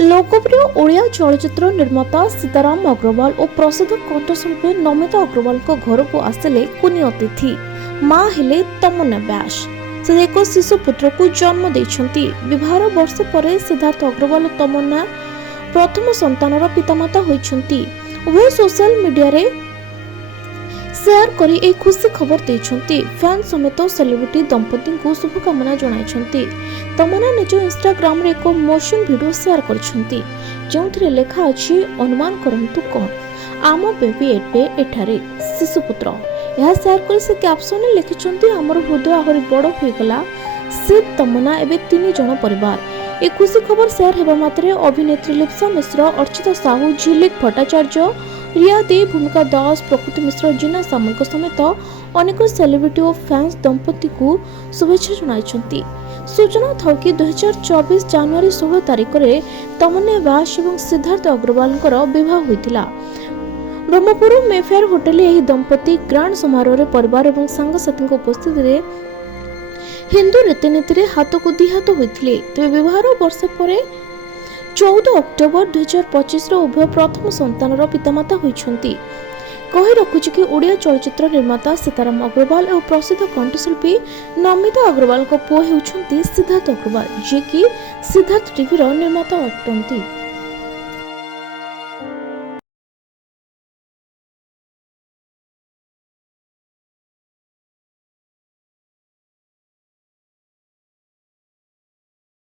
लोकप्रिय ओडिया चलचित्र निर्माता सीताराम अग्रवाल और प्रसिद्ध कंठशिल्पी नमिता अग्रवाल घर को आसिले कुनी अतिथि मां हेले तमन्ना व्यास। से एक शिशु पुत्र को जन्म देइछंती। विवाहर वर्ष पर सिद्धार्थ अग्रवाल और तमन्ना प्रथम संतानर पितामाता होइछंती। उभय सोशल मीडिया रे शेयर करी एक खुशी खबर देइछंती। फैन समेत सेलिब्रिटी दंपति को शुभकामना जणाइछंती। तमन्ना निज इंस्टाग्राम रे एक मोशन वीडियो शेयर करछंती जोंथरे लेखा अछि अनुमान करंतु कोन आम बेबी एबे एठारे शिशुपुत्र। यह शेयर कर से कैप्शन लिखिछंती हमर हृदय आहुरी बड़ होई गला। से तमन्ना एबे 3 जण परिवार। एक खुशी खबर शेयर हेबा मात्रे अभिनेत्री लिप्सा मिश्र, अर्चिता साहू, झिलिक भट्टाचार्य, रिया दे, भूमिका दास, प्रकृति मिश्र, जीना सामल समेत अनेक सेलिब्रिटी और फैंस दंपति को शुभेच्छा जणाइछंती। सूचना था कि 2024 जनवरी 16 तारिख में तमन्ना व्यास और सिद्धार्थ अग्रवाल विवाह होइतिला। ब्रह्मपुर मेफेयर होटेल यही दंपति ग्रांड समारोह परिवार और सांगसाथी उपस्थिति रे हिंदू रीतिनीति रे हाथ को दिहात होइतिले। तेबे विवाहर वर्ष पर 14 अक्टोबर 2025 उभय प्रथम संतानर पितामाता होइछंती। कही रखुछि कि ओडिया चलचित्र निर्माता सीताराम अग्रवाल और प्रसिद्ध कंठशिल्पी नमिता अग्रवाल को पुओ हेउछंती सिद्धार्थ अग्रवाल, जे कि सिद्धार्थ टीवी रो निर्माता अटंती।